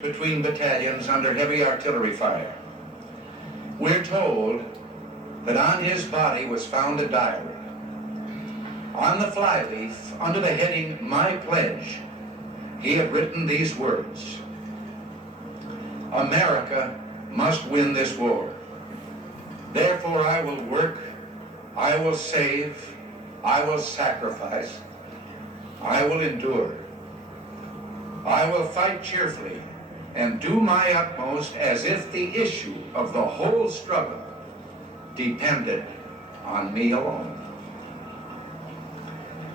between battalions under heavy artillery fire. We're told that on his body was found a diary. On the flyleaf, under the heading, "My Pledge," he had written these words: "America must win this war. Therefore I will work, I will save, I will sacrifice, I will endure. I will fight cheerfully and do my utmost as if the issue of the whole struggle depended on me alone."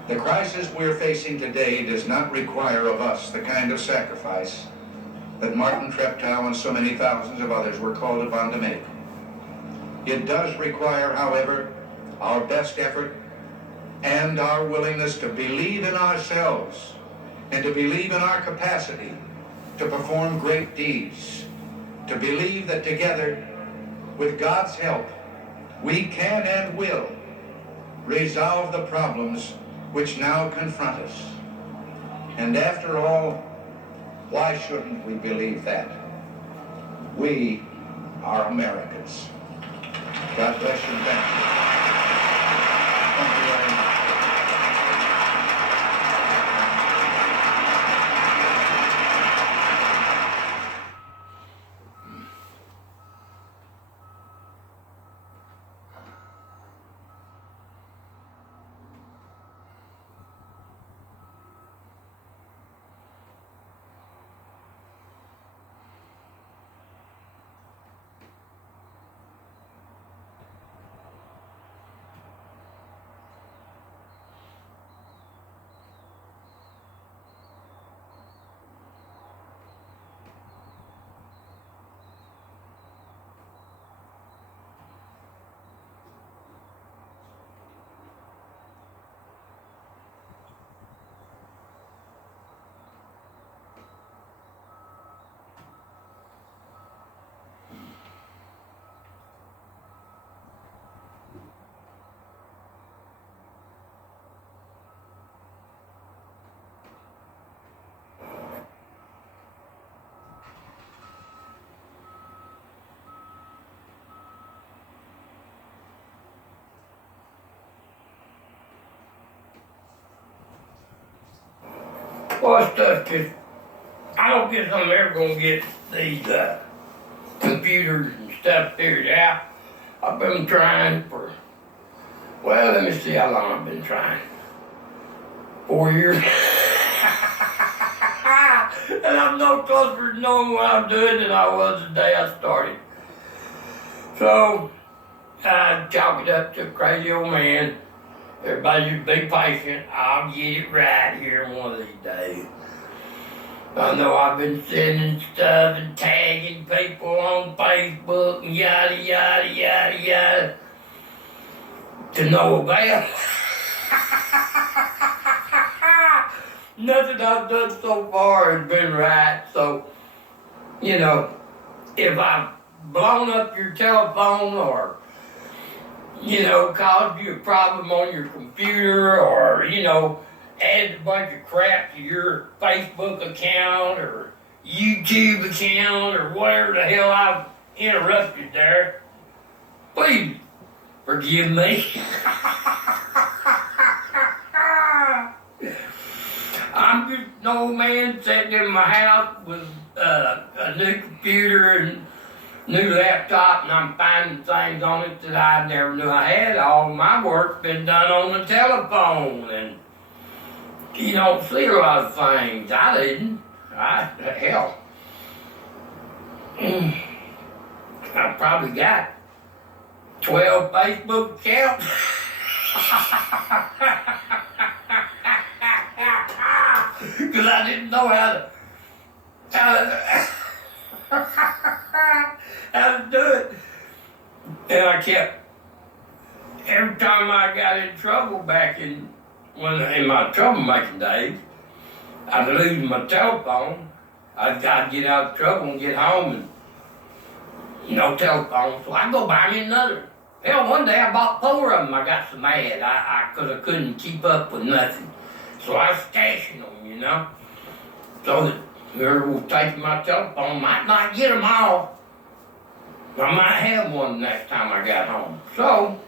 The crisis we're facing today does not require of us the kind of sacrifice that Martin Treptow and so many thousands of others were called upon to make. It does require, however, our best effort and our willingness to believe in ourselves and to believe in our capacity to perform great deeds, to believe that together, with God's help, we can and will resolve the problems which now confront us. And after all, why shouldn't we believe that? We are Americans. God bless you and thank you. Thank you very much. Well, stuff just, I don't guess I'm ever gonna get these computers and stuff figured out. I've been trying for, well, let me see how long I've been trying. 4 years. And I'm no closer to knowing what I'm doing than I was the day I started. So, I chalk it up to a crazy old man. Everybody just be patient. I'll get it right here one of these days. I know I've been sending stuff and tagging people on Facebook and yada, yada, yada, yada. To no avail. Nothing I've done so far has been right. So, you know, if I've blown up your telephone or caused you a problem on your computer or, added a bunch of crap to your Facebook account or YouTube account or whatever the hell I've interrupted there, please forgive me. I'm just an old man sitting in my house with a new computer and new laptop, and I'm finding things on it that I never knew I had. All my work's been done on the telephone, and you don't see a lot of things. I didn't. Hell, I probably got 12 Facebook accounts. Because I didn't know how to do it. And I kept, every time I got in trouble back in my troublemaking days, I'd lose my telephone. I'd get out of trouble and get home and no telephone. So I go buy me another. Hell, one day I bought 4 of them. I got so mad. I couldn't keep up with nothing. So I was stashing them, So that whoever was taking my telephone might not get them all. I might have one next time I got home. So,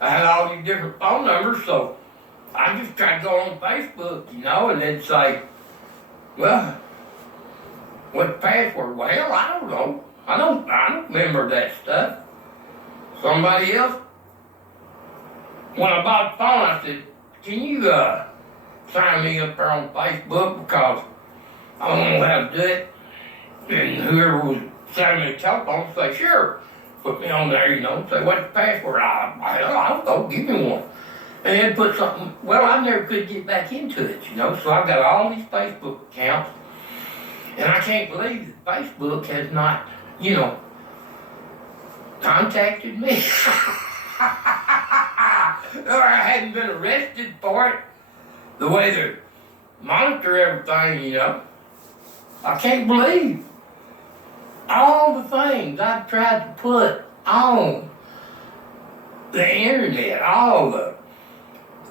I had all these different phone numbers, so I just tried to go on Facebook, you know, and then say, well, what's the password? Well, hell, I don't know. I don't remember that stuff. Somebody else, when I bought the phone, I said, can you sign me up there on Facebook because I don't know how to do it? And whoever was signing me the telephone say, sure. Put me on there, you know, say, what's the password? I don't know, give me one. And then put something, well, I never could get back into it, you know, so I've got all these Facebook accounts. And I can't believe that Facebook has not, you know, contacted me. Or I hadn't been arrested for it. The way they monitor everything, you know. I can't believe all the things I've tried to put on the internet, all the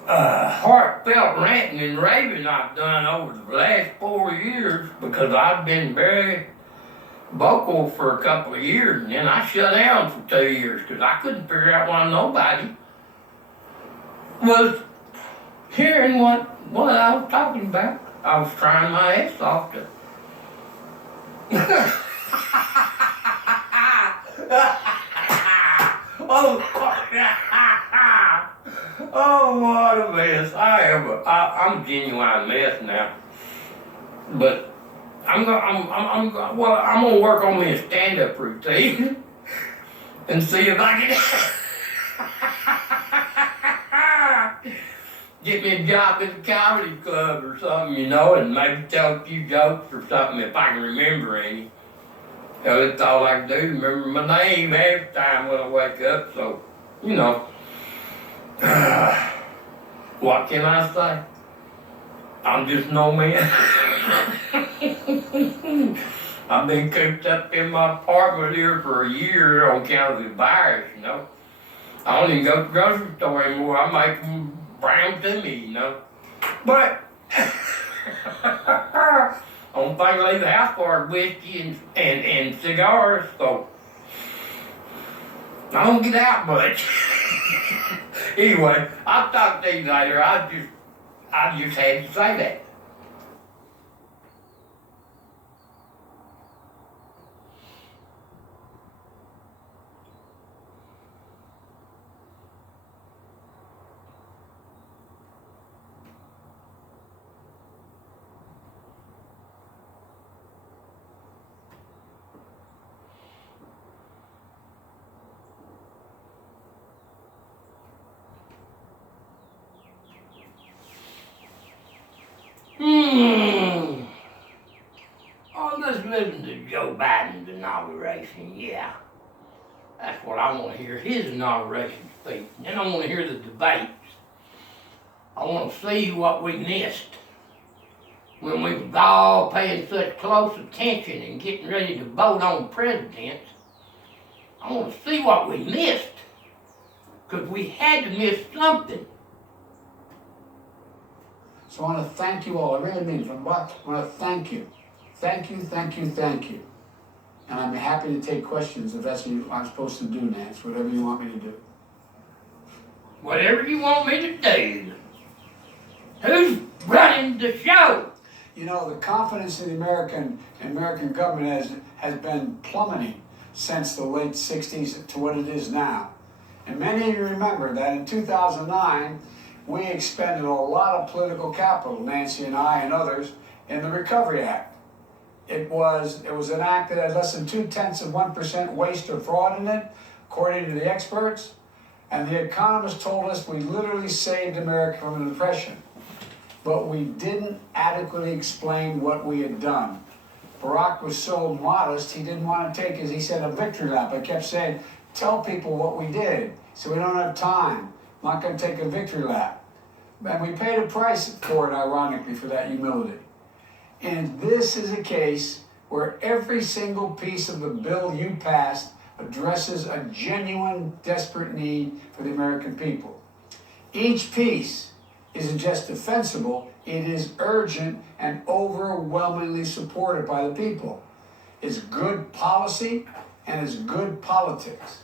heartfelt ranting and raving I've done over the last 4 years because I've been very vocal for a couple of years, and then I shut down for 2 years because I couldn't figure out why nobody was hearing what I was talking about. I was trying my ass off to oh, what a mess. I'm a genuine mess now. But I'm gonna work on me a stand-up routine and see if I can get me a job at a comedy club or something, you know, and maybe tell a few jokes or something if I can remember any. Hell, that's all I can do, remember my name half the time when I wake up, so, you know. What can I say? I'm just no man. I've been cooped up in my apartment here for a year on account of the virus, you know. I don't even go to the grocery store anymore. I make them bring them to me, you know. But only thing I leave the house for is whiskey and cigars, so I don't get out much. Anyway, I'll talk to you later. I just had to say that. Oh, let's listen to Joe Biden's inauguration, yeah. That's what I want to hear, his inauguration speech. Then I want to hear the debates. I want to see what we missed when we was all paying such close attention and getting ready to vote on presidents. I want to see what we missed, because we had to miss something. So I want to thank you all. I really mean it from what? I want to thank you. Thank you, thank you, thank you. And I'm happy to take questions if that's what I'm supposed to do, Nance, whatever you want me to do. Whatever you want me to do. Who's running the show? You know, the confidence in the American government has been plummeting since the late 60s to what it is now. And many of you remember that in 2009, we expended a lot of political capital, Nancy and I and others, in the Recovery Act. It was an act that had less than 0.2% waste or fraud in it, according to the experts. And the economists told us we literally saved America from a depression. But we didn't adequately explain what we had done. Barack was so modest, he didn't want to take, as he said, a victory lap. I kept saying, tell people what we did. So we don't have time. I'm not going to take a victory lap. And we paid a price for it, ironically, for that humility. And this is a case where every single piece of the bill you passed addresses a genuine, desperate need for the American people. Each piece isn't just defensible, it is urgent and overwhelmingly supported by the people. It's good policy and it's good politics.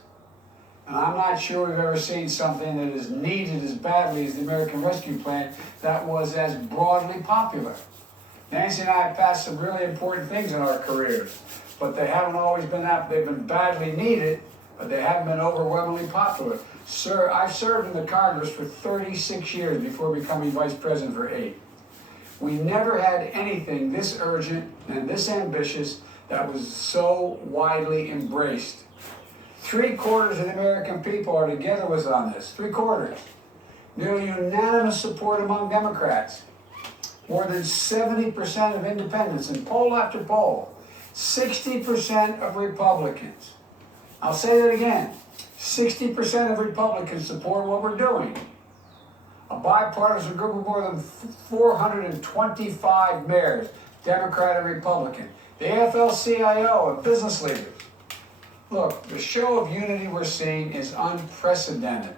And I'm not sure we've ever seen something that is needed as badly as the American Rescue Plan that was as broadly popular. Nancy and I have passed some really important things in our careers, but they haven't always been that, they've been badly needed, but they haven't been overwhelmingly popular. Sir, I've served in the Congress for 36 years before becoming Vice President for 8. We never had anything this urgent and this ambitious that was so widely embraced. 3/4 of the American people are together with us on this. 3/4. Nearly unanimous support among Democrats. More than 70% of independents in poll after poll. 60% of Republicans. I'll say that again. 60% of Republicans support what we're doing. A bipartisan group of more than 425 mayors, Democrat and Republican. The AFL-CIO and business leaders. Look, the show of unity we're seeing is unprecedented.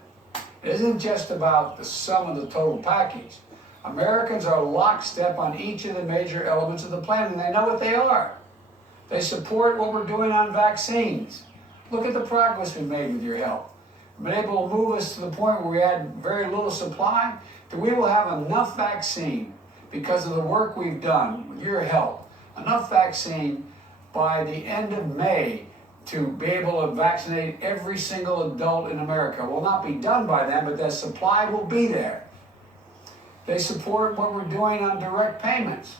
It isn't just about the sum of the total package. Americans are lockstep on each of the major elements of the plan, and they know what they are. They support what we're doing on vaccines. Look at the progress we've made with your help. We've been able to move us to the point where we had very little supply, that we will have enough vaccine because of the work we've done with your help. Enough vaccine by the end of May to be able to vaccinate every single adult in America. It will not be done by then, but that supply will be there. They support what we're doing on direct payments,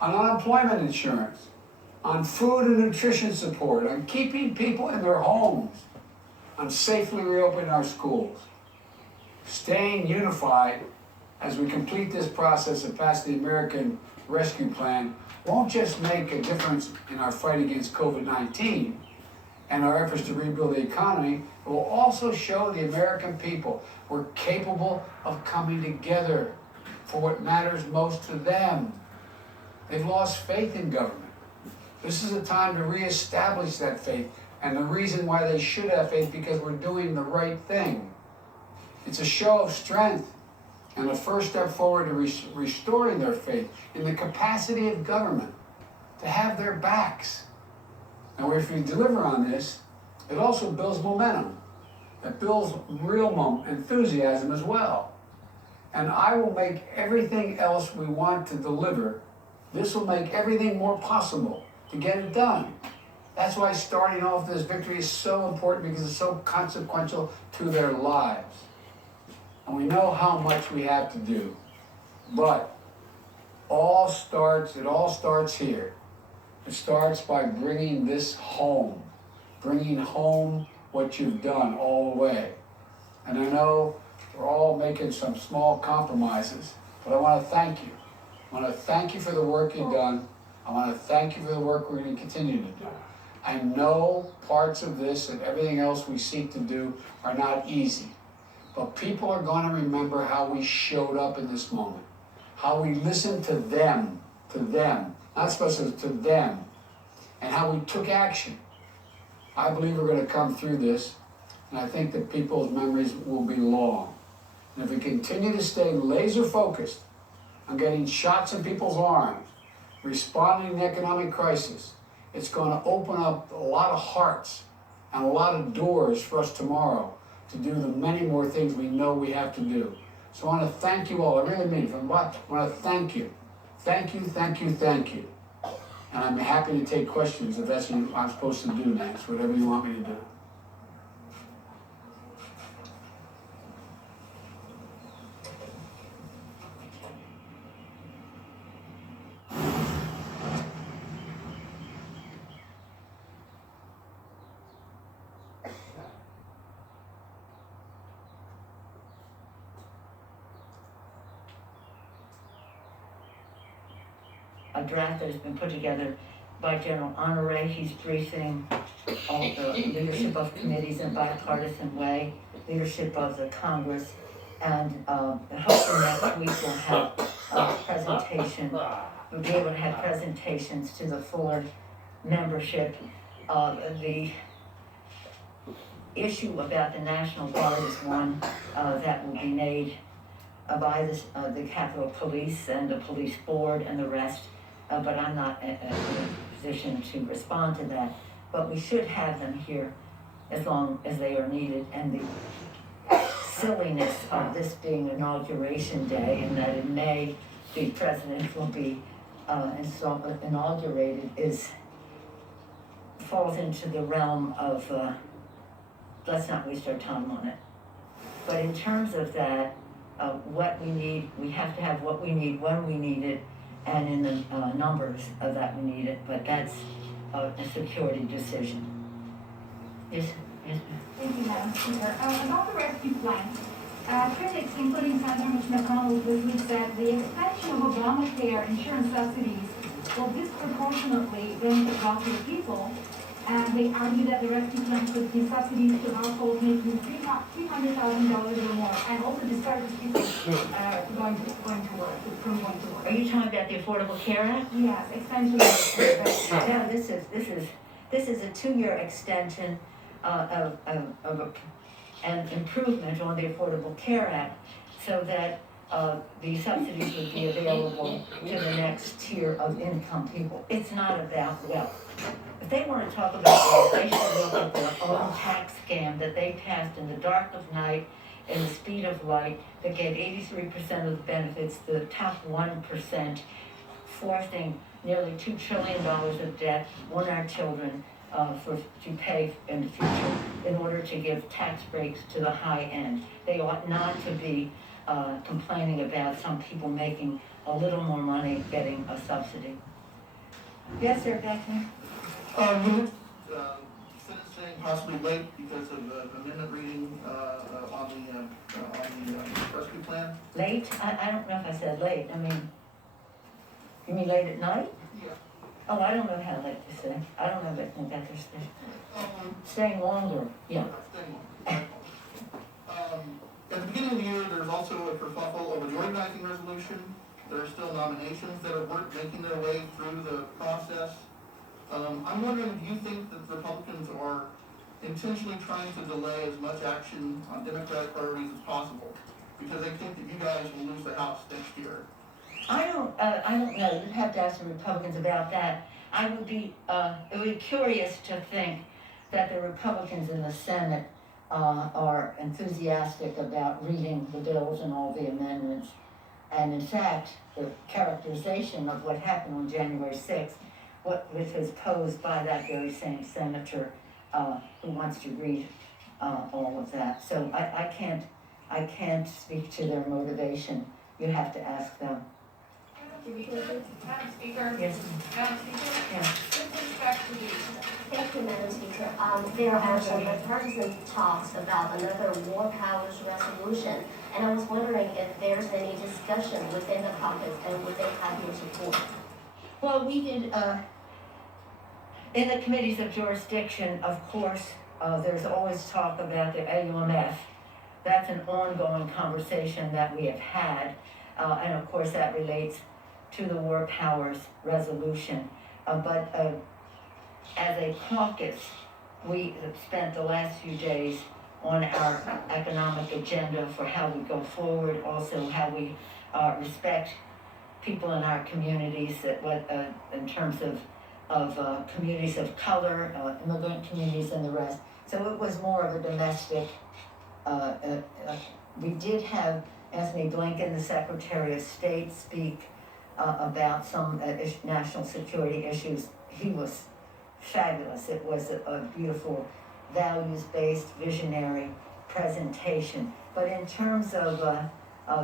on unemployment insurance, on food and nutrition support, on keeping people in their homes, on safely reopening our schools. Staying unified as we complete this process and pass the American Rescue Plan won't just make a difference in our fight against COVID-19 and our efforts to rebuild the economy, it will also show the American people we're capable of coming together for what matters most to them. They've lost faith in government. This is a time to reestablish that faith, and the reason why they should have faith, because we're doing the right thing. It's a show of strength and a first step forward to restoring their faith in the capacity of government to have their backs. Now, if we deliver on this, it also builds momentum. It builds real enthusiasm as well. And I will make everything else we want to deliver, this will make everything more possible to get it done. That's why starting off this victory is so important, because it's so consequential to their lives. And we know how much we have to do. But it all starts here. It starts by bringing this home, bringing home what you've done all the way. And I know we're all making some small compromises, but I want to thank you. I want to thank you for the work you've done. I want to thank you for the work we're going to continue to do. I know parts of this and everything else we seek to do are not easy, but people are going to remember how we showed up in this moment, how we listened to them, not especially to them, and how we took action. I believe we're going to come through this, and I think that people's memories will be long. And if we continue to stay laser focused on getting shots in people's arms, responding to the economic crisis, it's going to open up a lot of hearts and a lot of doors for us tomorrow to do the many more things we know we have to do. So I want to thank you all. I really mean it. I want to thank you. Thank you, thank you, thank you. And I'm happy to take questions if that's what I'm supposed to do next, whatever you want me to do. A draft that has been put together by General Honore. He's briefing all the leadership of committees in a bipartisan way, leadership of the Congress, and hopefully next week we'll have a presentation. We'll be able to have presentations to the fuller membership. The issue about the National Guard is one that will be made by the Capitol Police and the police board and the rest, but I'm not in a position to respond to that. But we should have them here as long as they are needed, and the silliness of this being Inauguration Day and that in May the president will be inaugurated falls into the realm of let's not waste our time on it. But in terms of that, what we need, we have to have what we need when we need it, and in the numbers of that we need it. But that's a security decision. Yes, yes, ma'am. Thank you, Madam Speaker. About the rescue plan, critics, including Senator Mitch McConnell this week, said the expansion of Obamacare insurance subsidies will disproportionately benefit wealthier people. And they argue that the rescue plan could give subsidies to households making $300,000 or more, and also discourage people going to work, from going to work. Are you talking about the Affordable Care Act? Yes, extension of No, this is a 2-year extension of an improvement on the Affordable Care Act, so that the subsidies would be available to the next tier of income people. It's not about wealth. If they want to talk about wealth, they should look at their own tax scam that they passed in the dark of night, in the speed of light, that gave 83% of the benefits to the top 1%, forcing nearly $2 trillion of debt on our children to pay in the future in order to give tax breaks to the high end. They ought not to be complaining about some people making a little more money getting a subsidy. Yes, sir, Beckman? Sentencing possibly late because of amendment reading on the rescue plan? Late? I don't know if I said late. I mean, you mean late at night? Yeah. Oh, I don't know how late to say. I don't know if I think they're staying longer. Yeah. At the beginning of the year, there's also a kerfuffle over the organizing resolution. There are still nominations that are making their way through the process. I'm wondering, do you think that the Republicans are intentionally trying to delay as much action on Democratic priorities as possible? Because they think that you guys will lose the House next year. I don't know. You'd have to ask the Republicans about that. It would be curious to think that the Republicans in the Senate are enthusiastic about reading the bills and all the amendments. And in fact, the characterization of what happened on January 6th, which was posed by that very same senator who wants to read all of that. So I can't speak to their motivation. You have to ask them. Madam Speaker? Yes. Madam Speaker? Yeah. With respect to the Thank you, Madam Speaker. There are some bipartisan talks about another War Powers resolution, and I was wondering if there's any discussion within the caucus and would they have your support? Well, we did, in the committees of jurisdiction, of course, there's always talk about the AUMF. That's an ongoing conversation that we have had, and of course that relates to the War Powers resolution. But as a caucus, we have spent the last few days on our economic agenda for how we go forward, also how we respect people in our communities, in terms of communities of color, immigrant communities, and the rest. So it was more of a domestic. We did have Anthony Blinken, the Secretary of State, speak about some national security issues. He was fabulous. It was a beautiful, values-based, visionary presentation. But in terms of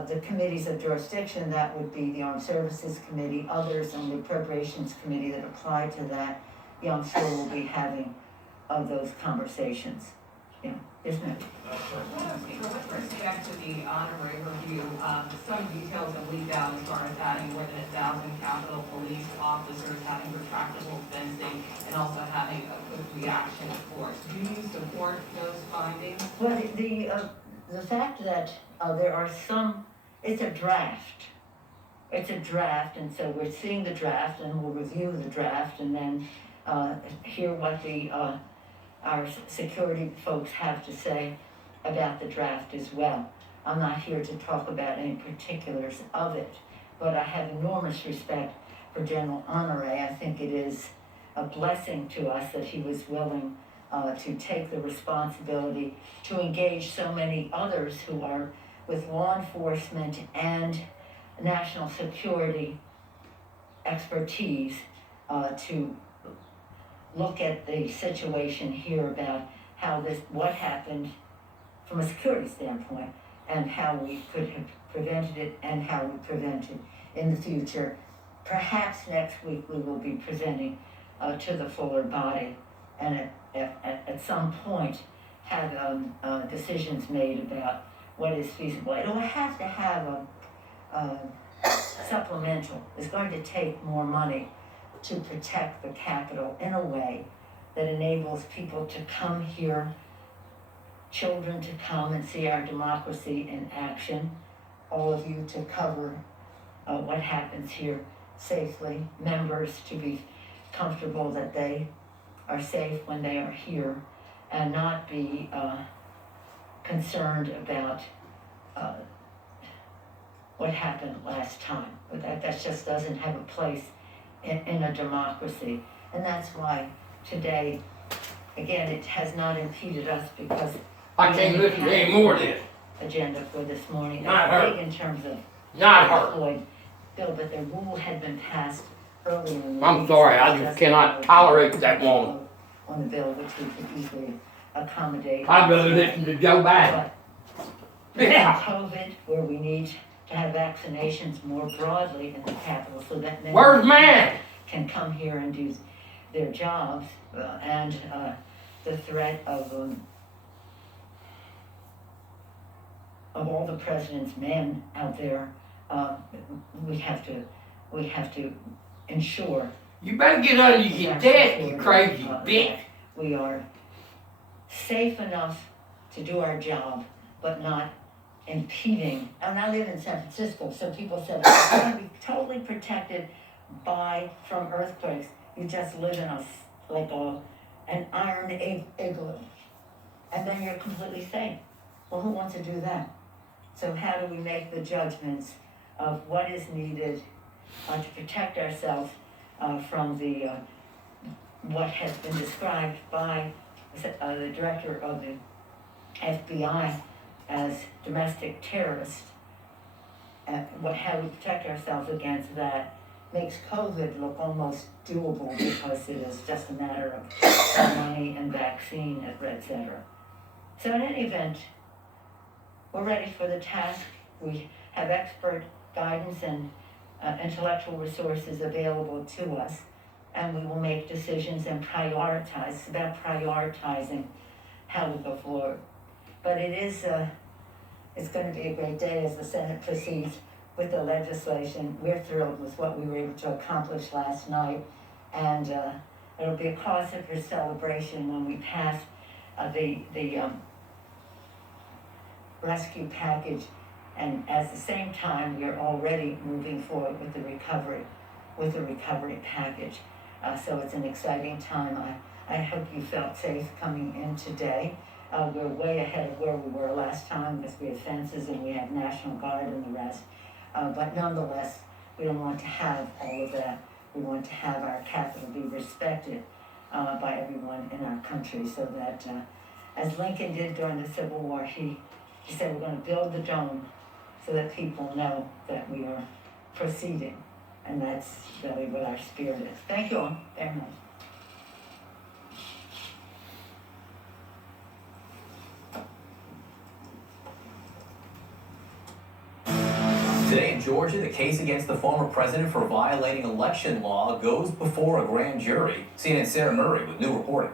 the committees of jurisdiction, that would be the Armed Services Committee, others on the Appropriations Committee that apply to that. Yeah, I'm sure we'll be having those conversations. Yeah, isn't it? Madam Speaker, with respect to the honorary review, some details have leaked out as far as adding more than 1,000 Capitol Police officers, having retractable fencing, and also having a quick reaction force. Do you support those findings? Well, the fact that there are some, it's a draft. It's a draft, and so we're seeing the draft, and we'll review the draft, and then hear what our security folks have to say about the draft as well. I'm not here to talk about any particulars of it, but I have enormous respect for General Honore. I think it is a blessing to us that he was willing to take the responsibility to engage so many others who are with law enforcement and national security expertise to look at the situation here about what happened from a security standpoint and how we could have prevented it and how we prevent it in the future. Perhaps next week we will be presenting to the fuller body and at some point have decisions made about what is feasible. It will have to have a supplemental. It's going to take more money to protect the Capitol in a way that enables people to come here, children to come and see our democracy in action, all of you to cover what happens here safely, members to be comfortable that they are safe when they are here, and not be concerned about what happened last time. But that just doesn't have a place in a democracy. And that's why today, again, it has not impeded us because I can't listen to any more of this. agenda for this morning. Not It's her. big in terms of Not her. Floyd bill, but the rule had been passed earlier in the I'm week, sorry, so I just just cannot tolerate that woman. on the bill, which we could easily accommodate. I'd rather listen to Joe Biden. But Yeah. COVID, where we need to have vaccinations more broadly in the Capitol so that many Where's man? can come here and do their jobs, and the threat of all the president's men out there, we have to ensure You better get under your desk, you crazy bitch. we are safe enough to do our job, but not impeding. And I live in San Francisco, so people said, "I'm going to be totally protected from earthquakes." You just live in an iron igloo, and then you're completely safe. Well, who wants to do that? So how do we make the judgments of what is needed to protect ourselves from what has been described by the director of the FBI as domestic terrorists, and how we protect ourselves against that makes COVID look almost doable because it is just a matter of money and vaccine, etc. So in any event, we're ready for the task. We have expert guidance and intellectual resources available to us, and we will make decisions and prioritize. It's about prioritizing how we go forward. But it's going to be a great day as the Senate proceeds with the legislation. We're thrilled with what we were able to accomplish last night, and it'll be a cause for celebration when we pass the rescue package, and at the same time, we're already moving forward with the recovery package. So it's an exciting time. I hope you felt safe coming in today. We're way ahead of where we were last time because we have fences and we have National Guard and the rest. But nonetheless, we don't want to have all of that. We want to have our Capitol be respected by everyone in our country, so that, as Lincoln did during the Civil War, he said, we're going to build the dome so that people know that we are proceeding. And that's really what our spirit is. Thank you all very much. Today in Georgia, the case against the former president for violating election law goes before a grand jury. CNN's Sarah Murray with new reporting.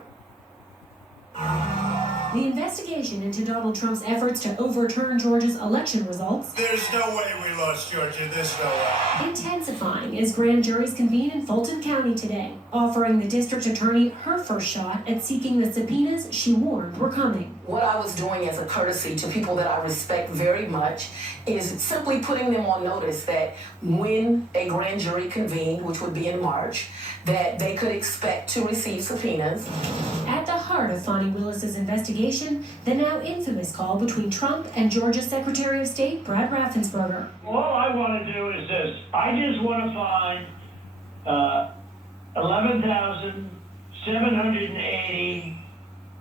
The investigation into Donald Trump's efforts to overturn Georgia's election results. There's no way we lost Georgia. There's no way. Intensifying as grand juries convene in Fulton County today, offering the district attorney her first shot at seeking the subpoenas she warned were coming. What I was doing as a courtesy to people that I respect very much is simply putting them on notice that when a grand jury convened, which would be in March, that they could expect to receive subpoenas. At the heart part of Fani Willis's investigation, the now infamous call between Trump and Georgia Secretary of State Brad Raffensperger. All I want to do is this. I just want to find 11,780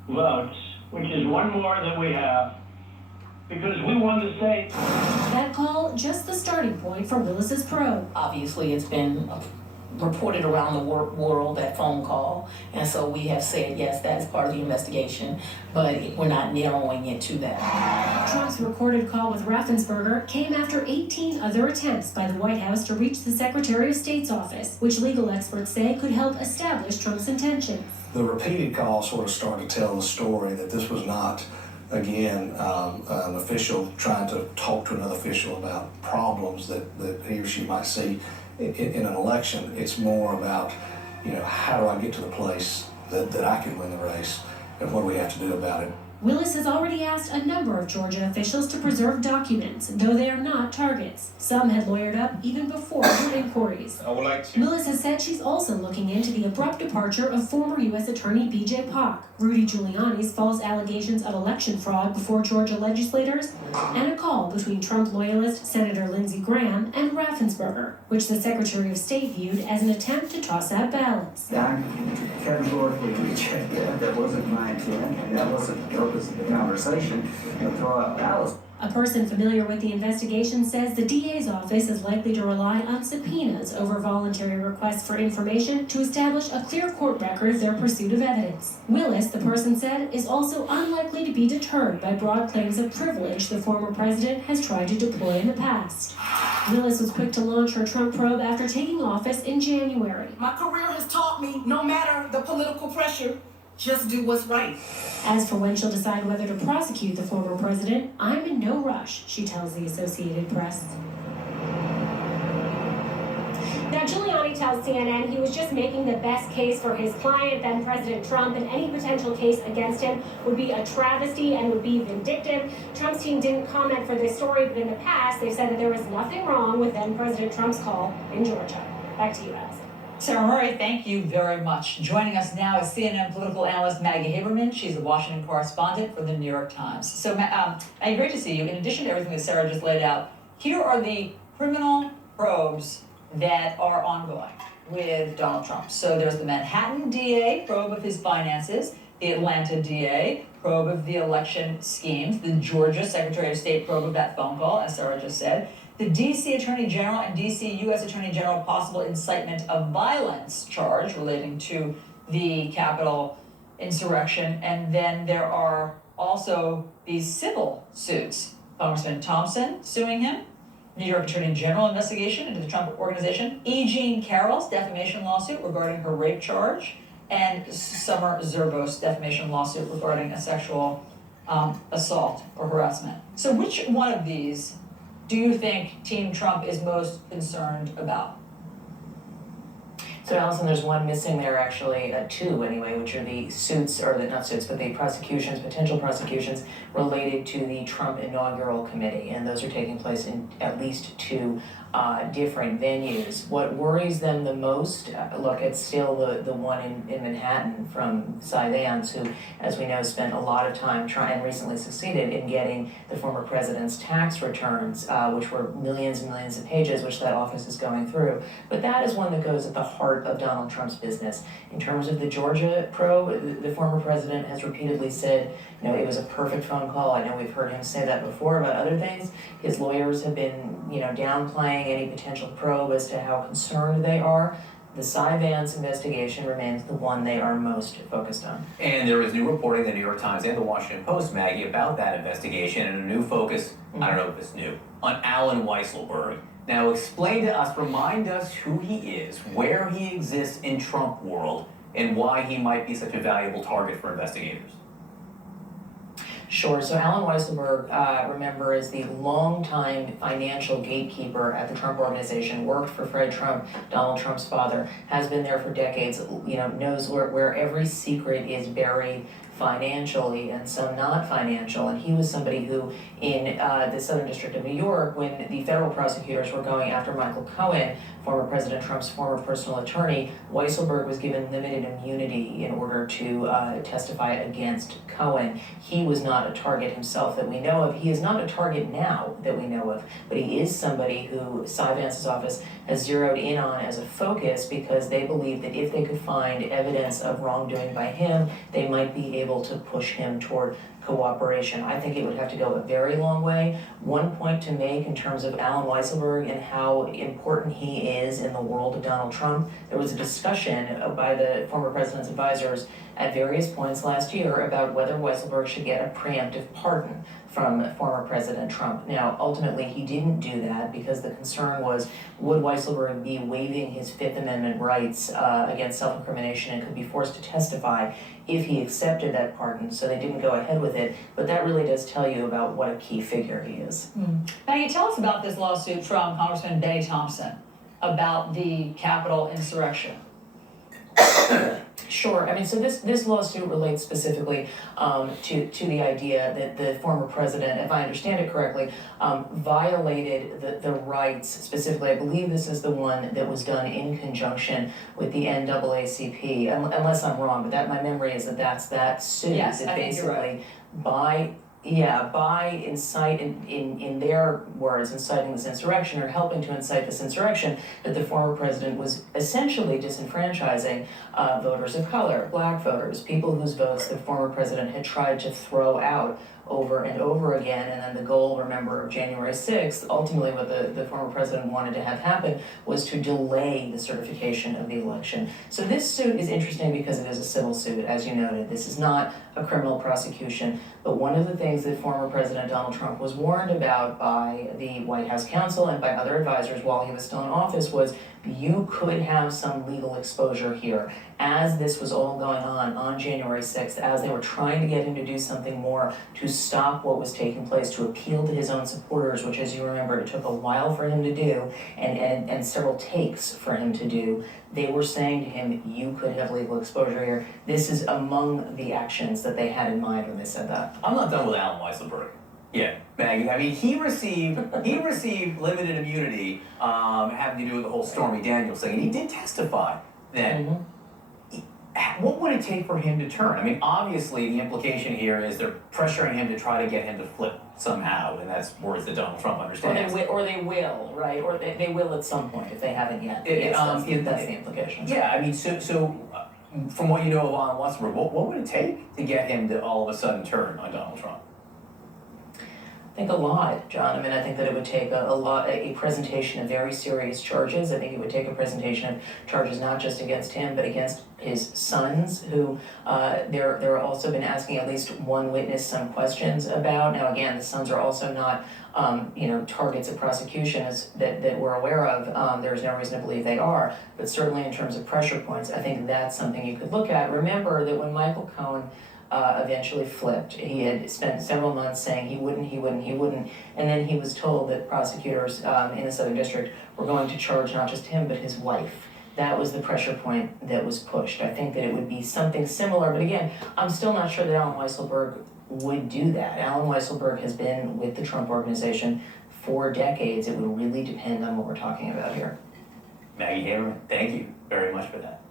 votes, which is one more than we have, because we won the state. That call just the starting point for Willis's probe. Obviously, it's been reported around the world, that phone call, and so we have said, yes, that is part of the investigation, but we're not narrowing it to that. Trump's recorded call with Raffensperger came after 18 other attempts by the White House to reach the Secretary of State's office, which legal experts say could help establish Trump's intentions. The repeated call sort of started to tell the story that this was not, again, an official trying to talk to another official about problems that he or she might see in an election. It's more about, how do I get to the place that I can win the race, and what do we have to do about it? Willis has already asked a number of Georgia officials to preserve documents, though they are not targets. Some had lawyered up even before her inquiries. I would like to. Willis has said she's also looking into the abrupt departure of former U.S. Attorney B.J. Pak, Rudy Giuliani's false allegations of election fraud before Georgia legislators, and a call between Trump loyalist Senator Lindsey Graham and Raffensperger, which the Secretary of State viewed as an attempt to toss out ballots. I categorically reject that. That wasn't my intent, and that wasn't the purpose of the conversation, to throw out ballots. A person familiar with the investigation says the DA's office is likely to rely on subpoenas over voluntary requests for information to establish a clear court record of their pursuit of evidence. Willis, the person said, is also unlikely to be deterred by broad claims of privilege the former president has tried to deploy in the past. Willis was quick to launch her Trump probe after taking office in January. My career has taught me, no matter the political pressure, just do what's right. As for when she'll decide whether to prosecute the former president, I'm in no rush, she tells the Associated Press. Now, Giuliani tells CNN he was just making the best case for his client, then President Trump, and any potential case against him would be a travesty and would be vindictive. Trump's team didn't comment for this story, but in the past, they've said that there was nothing wrong with then President Trump's call in Georgia. Back to you, Allison. Sarah Murray, thank you very much. Joining us now is CNN political analyst Maggie Haberman. She's a Washington correspondent for the New York Times. So, Maggie, great to see you. In addition to everything that Sarah just laid out, here are the criminal probes that are ongoing with Donald Trump. So there's the Manhattan DA probe of his finances, the Atlanta DA probe of the election schemes, the Georgia Secretary of State probe of that phone call, as Sarah just said, the D.C. Attorney General and D.C. U.S. Attorney General possible incitement of violence charge relating to the Capitol insurrection. And then there are also these civil suits. Congressman Thompson suing him, New York Attorney General investigation into the Trump Organization, E. Jean Carroll's defamation lawsuit regarding her rape charge, and Summer Zerbos' defamation lawsuit regarding a sexual assault or harassment. So which one of these do you think Team Trump is most concerned about? So, Allison, there's one missing there, actually, two anyway, which are the suits, or the, not suits, but the prosecutions, potential prosecutions related to the Trump Inaugural Committee, and those are taking place in at least two different venues. What worries them the most, look, it's still the one in Manhattan from Cy Vance, who, as we know, spent a lot of time and recently succeeded in getting the former president's tax returns, which were millions and millions of pages, which that office is going through. But that is one that goes at the heart of Donald Trump's business. In terms of the Georgia probe, the former president has repeatedly said, it was a perfect phone call. I know we've heard him say that before about other things. His lawyers have been, downplaying any potential probe as to how concerned they are. The Cy Vance investigation remains the one they are most focused on. And there is new reporting in the New York Times and the Washington Post, Maggie, about that investigation and a new focus, I don't know if it's new, on Allen Weisselberg. Now explain to us, remind us who he is, where he exists in Trump world, and why he might be such a valuable target for investigators. Sure. So Allen Weisselberg, remember, is the longtime financial gatekeeper at the Trump Organization, worked for Fred Trump, Donald Trump's father, has been there for decades, knows where every secret is buried financially and some not financial. And he was somebody who, in the Southern District of New York, when the federal prosecutors were going after Michael Cohen, former President Trump's former personal attorney, Weisselberg was given limited immunity in order to testify against Cohen. He was not a target himself that we know of. He is not a target now that we know of, but he is somebody who Cy Vance's office has zeroed in on as a focus because they believe that if they could find evidence of wrongdoing by him, they might be able to push him toward cooperation. I think it would have to go a very long way. One point to make in terms of Alan Weisselberg and how important he is in the world of Donald Trump, there was a discussion by the former president's advisors at various points last year about whether Weisselberg should get a preemptive pardon from former President Trump. Now, ultimately, he didn't do that because the concern was, would Weisselberg be waiving his Fifth Amendment rights against self-incrimination and could be forced to testify if he accepted that pardon, so they didn't go ahead with it. But that really does tell you about what a key figure he is. Maggie, tell us about this lawsuit from Congressman Benny Thompson about the Capitol insurrection. Sure. I mean, so this lawsuit relates specifically to the idea that the former president, if I understand it correctly, violated the rights, specifically, I believe this is the one that was done in conjunction with the NAACP, unless I'm wrong, but that my memory is that that's that suit. Yes, that I think you're right. by incite, in their words, inciting this insurrection or helping to incite this insurrection, that the former president was essentially disenfranchising voters of color, black voters, people whose votes the former president had tried to throw out over and over again. And then the goal, remember, of January 6th, ultimately what the former president wanted to have happen was to delay the certification of the election. So this suit is interesting because it is a civil suit, as you noted. This is not a criminal prosecution. But one of the things that former President Donald Trump was warned about by the White House counsel and by other advisors while he was still in office was you could have some legal exposure here. As this was all going on January 6th, as they were trying to get him to do something more to stop what was taking place, to appeal to his own supporters, which, as you remember, it took a while for him to do and several takes for him to do, they were saying to him, you could have legal exposure here. This is among the actions that they had in mind when they said that. I'm not done with Alan Weisselberg. Yeah, Maggie. I mean, he received limited immunity having to do with the whole Stormy Daniels thing, and he did testify that. What would it take for him to turn? I mean, obviously, the implication here is they're pressuring him to try to get him to flip somehow, and that's words that Donald Trump understands. Or they will, right? Or they will at some point if they haven't yet. That's the implication. Yeah, I mean, so from what you know of Alan Weisselberg, what would it take to get him to all of a sudden turn on Donald Trump? I think a lot, John. I mean, I think that it would take a presentation of very serious charges. I think it would take a presentation of charges not just against him, but against his sons, who they're also been asking at least one witness some questions about. Now, again, the sons are also not targets of prosecution that we're aware of. There's no reason to believe they are, but certainly in terms of pressure points, I think that's something you could look at. Remember that when Michael Cohen eventually flipped, he had spent several months saying he wouldn't, and then he was told that prosecutors in the Southern District were going to charge not just him, but his wife. That was the pressure point that was pushed. I think that it would be something similar, but again, I'm still not sure that Alan Weisselberg would do that. Alan Weisselberg has been with the Trump Organization for decades. It would really depend on what we're talking about here. Maggie Haberman, thank you very much for that.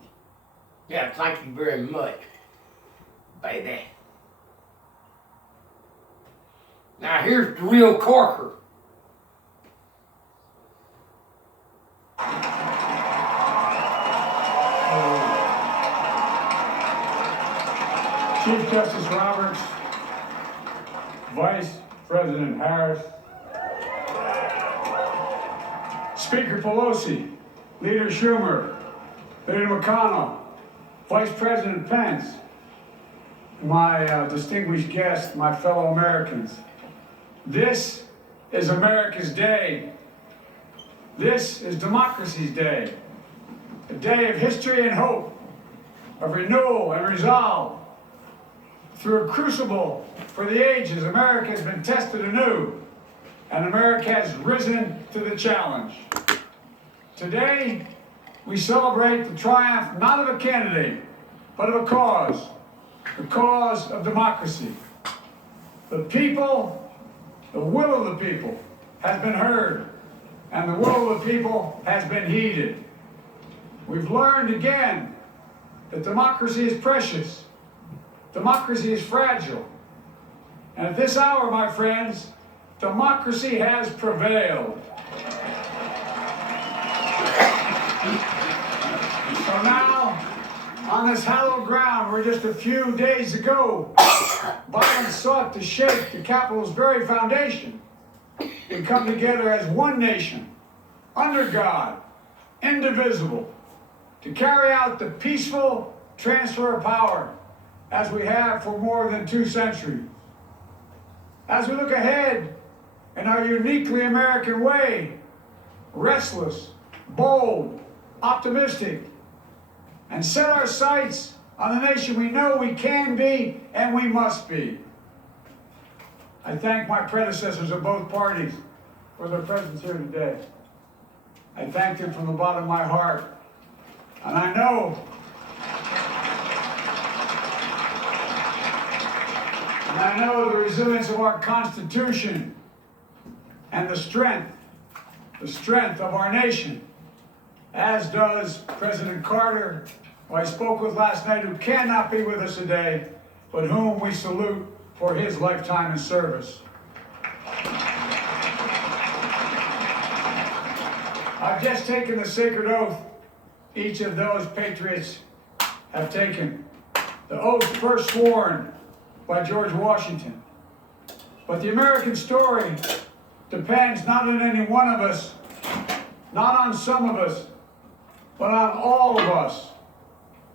Yeah, thank you very much, baby. Now here's the real corker. Chief Justice Roberts, Vice President Harris, Speaker Pelosi, Leader Schumer, Leader McConnell, Vice President Pence, my distinguished guests, my fellow Americans. This is America's day. This is democracy's day. A day of history and hope, of renewal and resolve. Through a crucible for the ages, America has been tested anew, and America has risen to the challenge. Today, we celebrate the triumph not of a candidate, but of a cause. the cause of democracy. The people, the will of the people has been heard, and the will of the people has been heeded. We've learned again that democracy is precious. Democracy is fragile. And at this hour, my friends, democracy has prevailed. So now, on this hallowed ground where just a few days ago, violence sought to shake the Capitol's very foundation, we come together as one nation, under God, indivisible, to carry out the peaceful transfer of power as we have for more than 2 centuries. As we look ahead in our uniquely American way, restless, bold, optimistic, and set our sights on the nation we know we can be and we must be. I thank my predecessors of both parties for their presence here today. I thank them from the bottom of my heart. And I know the resilience of our Constitution and the strength of our nation, as does President Carter, who I spoke with last night, who cannot be with us today, but whom we salute for his lifetime in service. I've just taken the sacred oath each of those patriots have taken, the oath first sworn by George Washington. But the American story depends not on any one of us, not on some of us, but on all of us,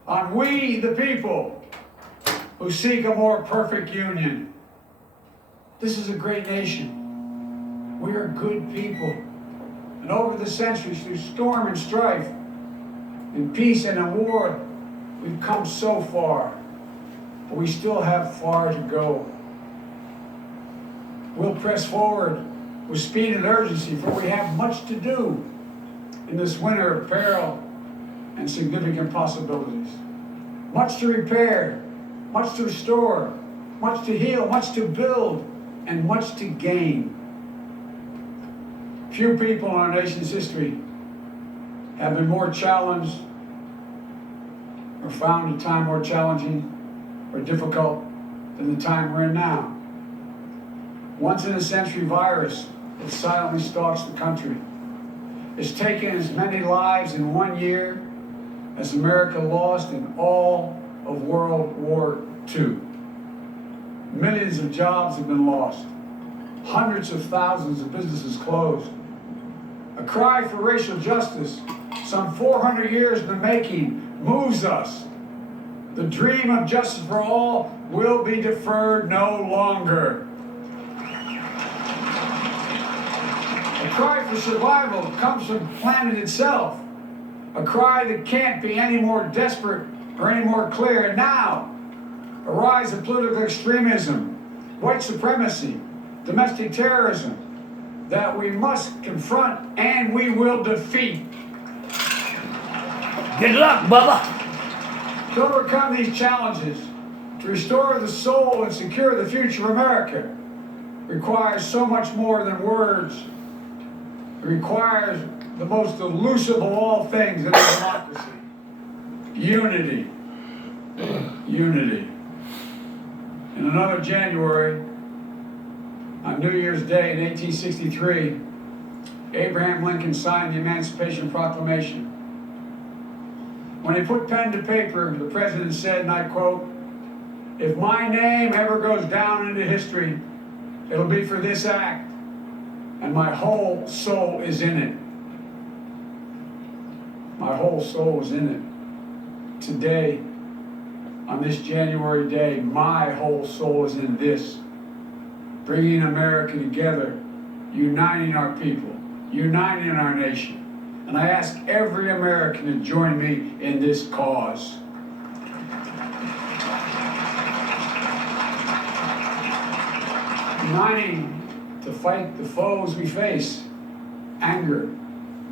on we the people who seek a more perfect union. This is a great nation. We are good people. And over the centuries, through storm and strife, in peace and in war, we've come so far, but we still have far to go. We'll press forward with speed and urgency, for we have much to do in this winter of peril and significant possibilities. Much to repair, much to restore, much to heal, much to build, and much to gain. Few people in our nation's history have been more challenged or found a time more challenging or difficult than the time we're in now. Once-in-a-century virus that silently stalks the country. It's taken as many lives in 1 year as America lost in all of World War II. Millions of jobs have been lost. Hundreds of thousands of businesses closed. A cry for racial justice, some 400 years in the making, moves us. The dream of justice for all will be deferred no longer. A cry for survival comes from the planet itself. A cry that can't be any more desperate or any more clear. And now, a rise of political extremism, white supremacy, domestic terrorism, that we must confront and we will defeat. Good luck, Bubba. To overcome these challenges, to restore the soul and secure the future of America, requires so much more than words. It requires the most elusive of all things in a democracy. Unity. Unity. In another January, on New Year's Day in 1863, Abraham Lincoln signed the Emancipation Proclamation. When he put pen to paper, the president said, and I quote, "If my name ever goes down into history, it'll be for this act, and my whole soul is in it." My whole soul is in it. Today, on this January day, my whole soul is in this. Bringing America together, uniting our people, uniting our nation. And I ask every American to join me in this cause. Uniting to fight the foes we face: anger,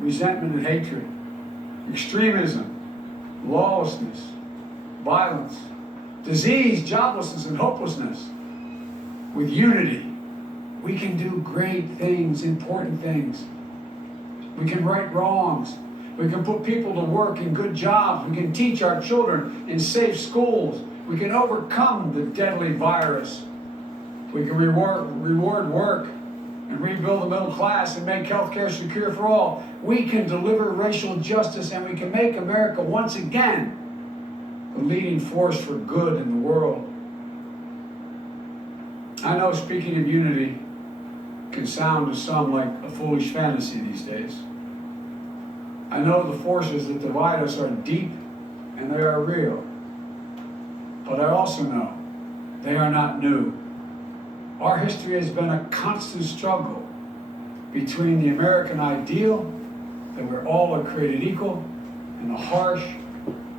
resentment and hatred, extremism, lawlessness, violence, disease, joblessness, and hopelessness. With unity, we can do great things, important things. We can right wrongs. We can put people to work in good jobs. We can teach our children in safe schools. We can overcome the deadly virus. We can reward work and rebuild the middle class and make healthcare secure for all. We can deliver racial justice, and we can make America once again the leading force for good in the world. I know speaking of unity can sound to some like a foolish fantasy these days. I know the forces that divide us are deep and they are real. But I also know they are not new. Our history has been a constant struggle between the American ideal that we're all are created equal and the harsh,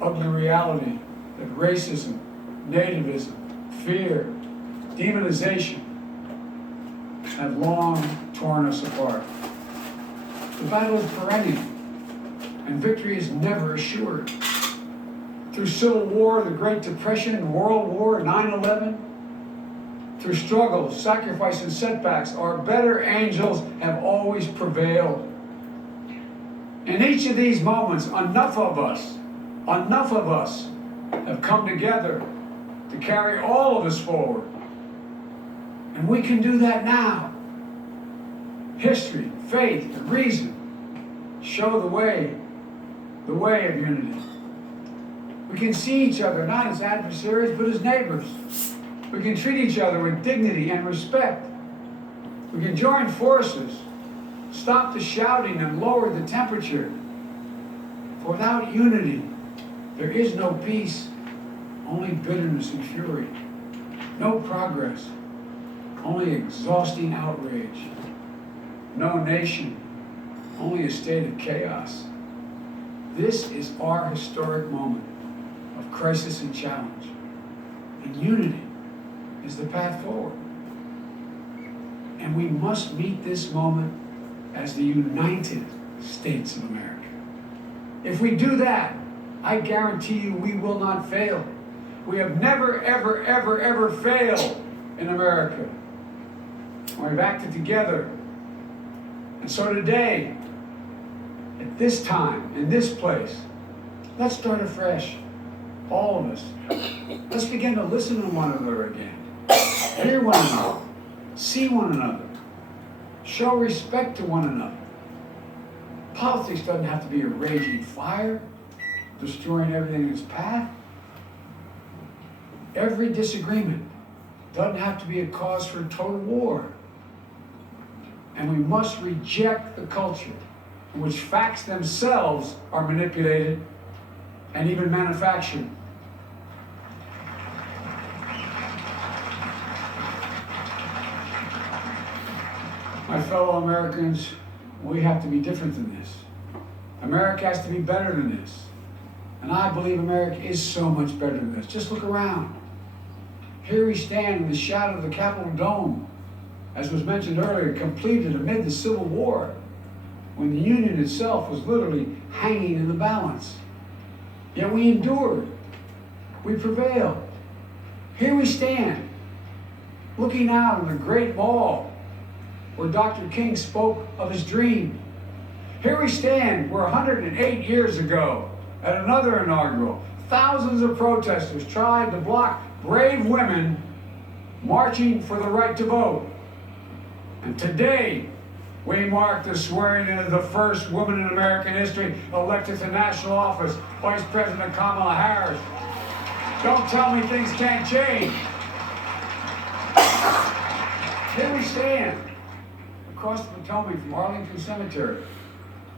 ugly reality that racism, nativism, fear, demonization have long torn us apart. The battle is perennial, and victory is never assured. Through Civil War, the Great Depression, World War, 9/11, through struggles, sacrifice, and setbacks, our better angels have always prevailed. In each of these moments, enough of us have come together to carry all of us forward. And we can do that now. History, faith, and reason show the way of unity. We can see each other not as adversaries, but as neighbors. We can treat each other with dignity and respect. We can join forces, stop the shouting, and lower the temperature. For without unity, there is no peace, only bitterness and fury. No progress, only exhausting outrage. No nation, only a state of chaos. This is our historic moment of crisis and challenge. And unity is the path forward. And we must meet this moment as the United States of America. If we do that, I guarantee you we will not fail. We have never, ever, ever, ever failed in America. We've acted together. And so today, at this time, in this place, let's start afresh. All of us. Let's begin to listen to one another again. Hear one another. See one another. Show respect to one another. Politics doesn't have to be a raging fire, destroying everything in its path. Every disagreement doesn't have to be a cause for total war. And we must reject the culture in which facts themselves are manipulated and even manufactured. My fellow Americans, we have to be different than this. America has to be better than this. And I believe America is so much better than this. Just look around. Here we stand in the shadow of the Capitol Dome, as was mentioned earlier, completed amid the Civil War, when the Union itself was literally hanging in the balance. Yet we endured. We prevailed. Here we stand, looking out on the Great Mall, where Dr. King spoke of his dream. Here we stand, where 108 years ago, at another inaugural, thousands of protesters tried to block brave women marching for the right to vote. And today, we mark the swearing in of the first woman in American history elected to national office, Vice President Kamala Harris. Don't tell me things can't change. Here we stand, across the Potomac from Arlington Cemetery,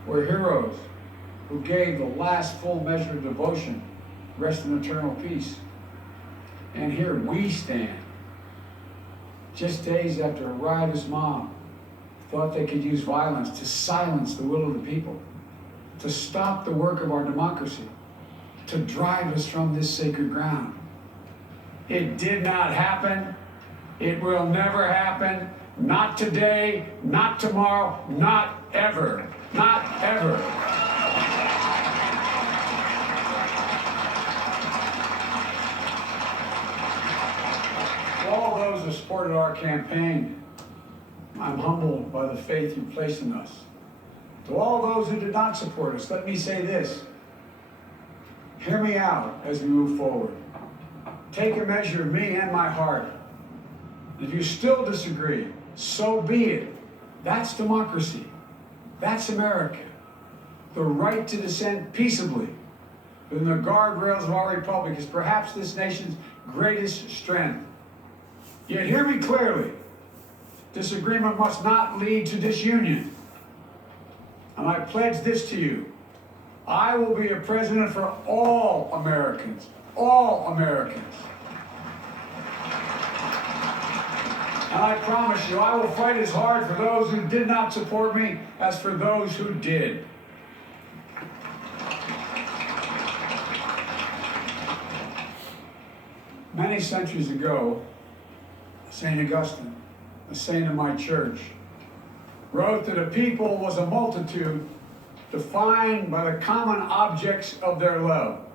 where heroes who gave the last full measure of devotion rest in eternal peace. And here we stand, just days after a riotous mob thought they could use violence to silence the will of the people, to stop the work of our democracy, to drive us from this sacred ground. It did not happen. It will never happen. Not today, not tomorrow, not ever. Not ever. supported our campaign, I'm humbled by the faith you place in us. To all those who did not support us, let me say this. Hear me out as we move forward. Take a measure of me and my heart. If you still disagree, so be it. That's democracy. That's America. The right to dissent peaceably within the guardrails of our republic is perhaps this nation's greatest strength. Yet hear me clearly. Disagreement must not lead to disunion. And I pledge this to you. I will be a president for all Americans. All Americans. And I promise you, I will fight as hard for those who did not support me as for those who did. Many centuries ago, St. Augustine, a saint of my church, wrote that a people was a multitude defined by the common objects of their love.